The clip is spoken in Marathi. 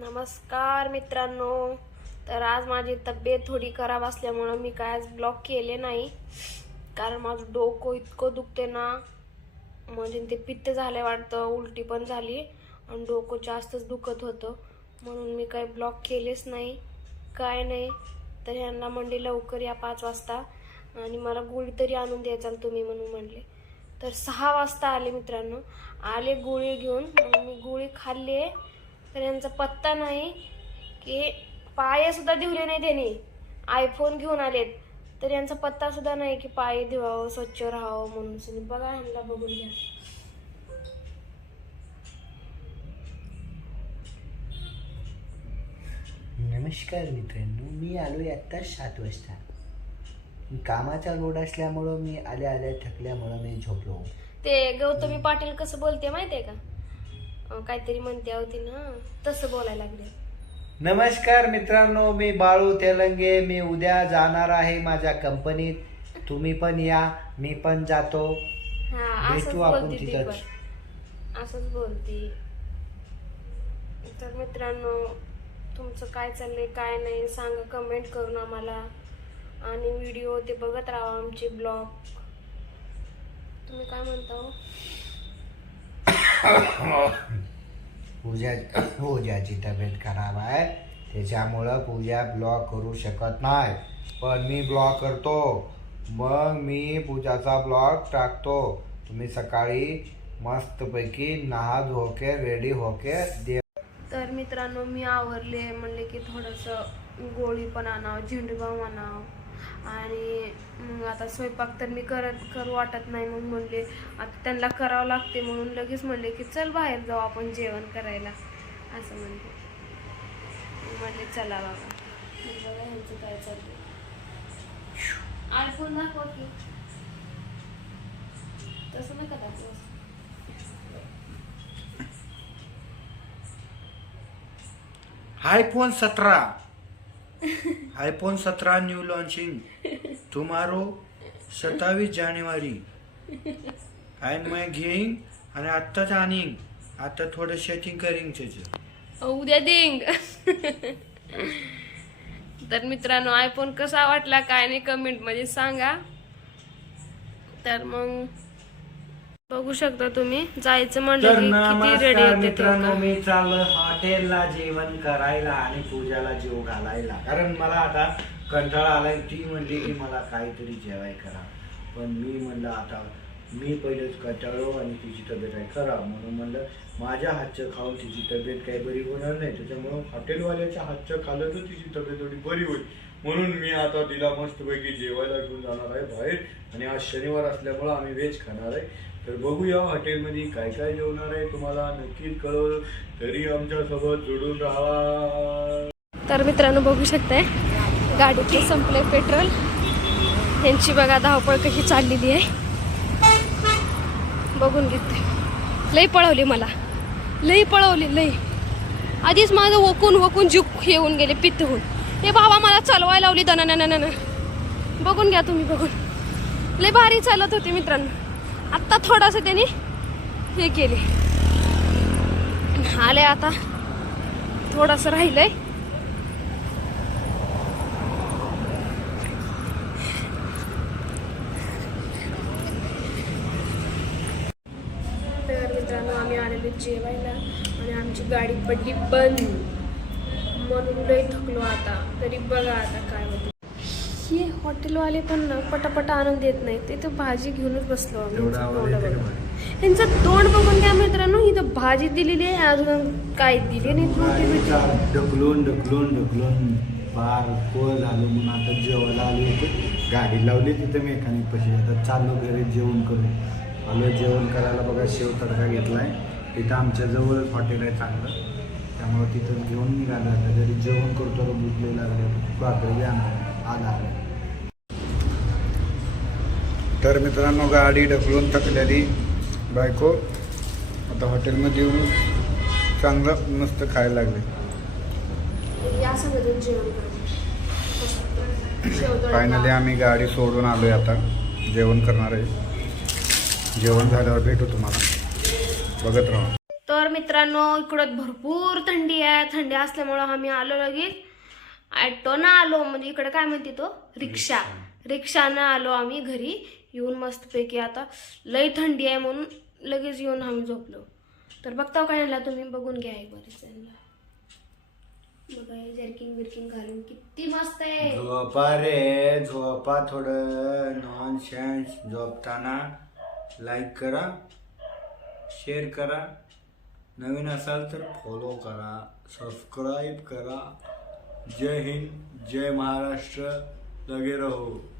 नमस्कार मित्रांनो. तर आज माझी तब्येत थोडी खराब असल्यामुळं मी काय आज ब्लॉग केले नाही. कारण माझं डोकं इतकं दुखते ना. म्हणजे ते पित्त झालं वाटतं उलटी पण झाली. आणि डोकं जास्तच दुखत होतं. म्हणून मी काही ब्लॉग केलेच नाही. काय नाही. तर ह्यांना म्हणले लवकर या पाच वाजता. आणि मला गोळी तरी आणून द्यायचा तुम्ही म्हणून म्हणले. तर सहा वाजता आले मित्रांनो. आले गोळी घेऊन. मी गोळी खाल्ली. तर यांचा पत्ता नाही की पाय सुद्धा धुवले नाही त्यांनी. आयफोन घेऊन आलेत. तर यांचा पत्ता सुद्धा नाही की पाय धुवावं स्वच्छ राहावं म्हणून. बघा ह्यांना बघून घ्या. नमस्कार मित्रांनो मी आलो आत्ता सात वाजता. कामाचा लोड असल्यामुळं मी आल्या आल्या थकल्यामुळं मी झोपलो. ते गौतमी पाटील कसं बोलते माहितीये का? अं, काहीतरी म्हणते होती ना तसं बोलायला लागले. नमस्कार मित्रांनो मी बाळू तेलंगे. मी उद्या जाणार आहे माझ्या कंपनीत. तुम्ही पण या मी पण जातो. हा असंच भेटू आपण बोलती ती तिथंच. पण. असंच बोलती. तर मित्रांनो तुमचं काय चाललंय काय नाही सांगा कमेंट करून आम्हाला. आणि व्हिडिओ ते बघत राहा आमचे ब्लॉग. तुम्ही काय म्हणता हो? पूजा पूजाची तब्येत खराब आहे. त्याच्यामुळं पूजा ब्लॉग करू शकत नाही. पण मी ब्लॉग करतो. मग मी पूजाचा ब्लॉग टाकतो. तुम्ही सकाळी मस्तपैकी नहा धोके रेडी होके दे तर मित्रांनो मी आवरले. म्हणले की थोडंसं गोळी पण आणावं झेंडूबाम आणावं. आणि मग आता स्वयंपाक तर मी करत करू वाटत नाही मग म्हणले. आता त्यांना करावं लागते म्हणून लगेच म्हणले की चल बाहेर जाऊ आपण जेवण करायला असं म्हणते म्हणले चला बाबा. बघा ह्यांचं काय आयफोन दाखवा की. तसं नका दाखवू. आईफोन सतरा. आईफोन सतरा न्यू लॉन्चिंग. टुमारो सत्तावीस जानेवारी. अँड माय घेईन आणि आत्ताच आणीन. आता थोडं सेटिंग करीन त्याचं. उद्या देईन. तर मित्रांनो आयफोन कसा वाटला काय नाही कमेंटमध्ये सांगा. तर मग बघू शकता तुम्ही. जायचं म्हणलं किती रेडी होते मित्रांनो. मी चाललो. हॉटेलला जेवण करायला आणि पूजाला जेव घालायला. कारण मला आता कंटाळा आलाय. ती म्हणली की मला काहीतरी जेवाय करा. पण मी म्हणलं आता मी पहिलेच कंटाळलो आणि तिची तब्येत आहे खराब. म्हणून म्हणलं माझ्या हातचं खाऊन तिची तब्येत काही बरी होणार नाही. त्याच्यामुळं हॉटेलवाल्याच्या हातचं खाल्लं तर तिची तब्येत थोडी बरी होईल. म्हणून मी आता तिला मस्तपैकी जेवायला घेऊन जाणार आहे बाहेर. आणि आज शनिवार असल्यामुळं आम्ही व्हेज खाणार आहे. तर बघूया हॉटेलमध्ये काय काय जेवणार आहे तुम्हाला नक्कीच कळवलं तरी आमच्यासोबत जोडून राहा. तर मित्रांनो बघू शकताय गाडीचे संपले पेट्रोल. यांची बघा धावपळ कशी चाललेली आहे. बघून घेते लई पळवली मला. लई पळवली लई. आधीच माझं वकून वकून जीव येऊन गेले पित्त होऊन हे बाबा मला चालवायला लावली दना बघून घ्या तुम्ही बघून. लई भारी चालत होती मित्रांनो. आत्ता थोडंसं त्यांनी हे केले. आले आता. थोडंसं राहिलंय. तर मित्रांनो आम्ही आलेलो जेवायला आणि आमची गाडी पडली बंद. म्हणून लय थकलो आता. तरी बघा आता काय होतं हे हॉटेलवाले पण पटापटा आणून देत नाही ते तर भाजी घेऊनच बसलो आम्ही. एवढा आवाज तोंड बघून. यांचं तोंड बघून घ्या मित्रांनो इथं भाजी दिलेली आहे अजून काय दिले नाही ढकलून ढकलून ढकलून फार कोळ झालो म्हणून आता जेवायला आले होते गाडी लावली तिथे मेकॅनिक पशी. आता चाललो घरी जेवण करून. आलो जेवण करायला बघा शेव तडका घेतलाय. तिथं आमच्या जवळच हॉटेल आहे चांगलं. त्यामुळं तिथं घेऊन निघालं. आता घरी जेवण करतो तर भूक लागली. भाकरी आणणार तर मित्रांनो गाडी ढकलून थकलेली बायको आता हॉटेलमध्ये येऊन चांगलं मस्त खायला लागले. फायनली आम्ही गाडी सोडून आलोय आता. जेवण करणार आहे. जेवण झाल्यावर भेटू तुम्हाला. बघत राहा. तर मित्रांनो इकडं भरपूर थंडी आहे. थंडी असल्यामुळं आम्ही आलो लगेच. ॲटोनं आलो. म्हणजे इकडे काय म्हणते तो? रिक्षा. रिक्षानं आलो आम्ही घरी. येऊन मस्तपैकी आता लई थंडी आहे म्हणून लगेच येऊन आम्ही झोपलो. तर बघता हो काय आणला तुम्ही बघून घ्या एक बरेच ह्यांना. बघा हे जर्किंग बिर्किंग घालून किती मस्त आहे. झोपा रे झोपा थोडं. नॉन सेन्स झोपताना लाईक करा शेअर करा. नवीन असाल तर फॉलो करा सबस्क्राईब करा. जय हिंद जय महाराष्ट्र. लगे रहो.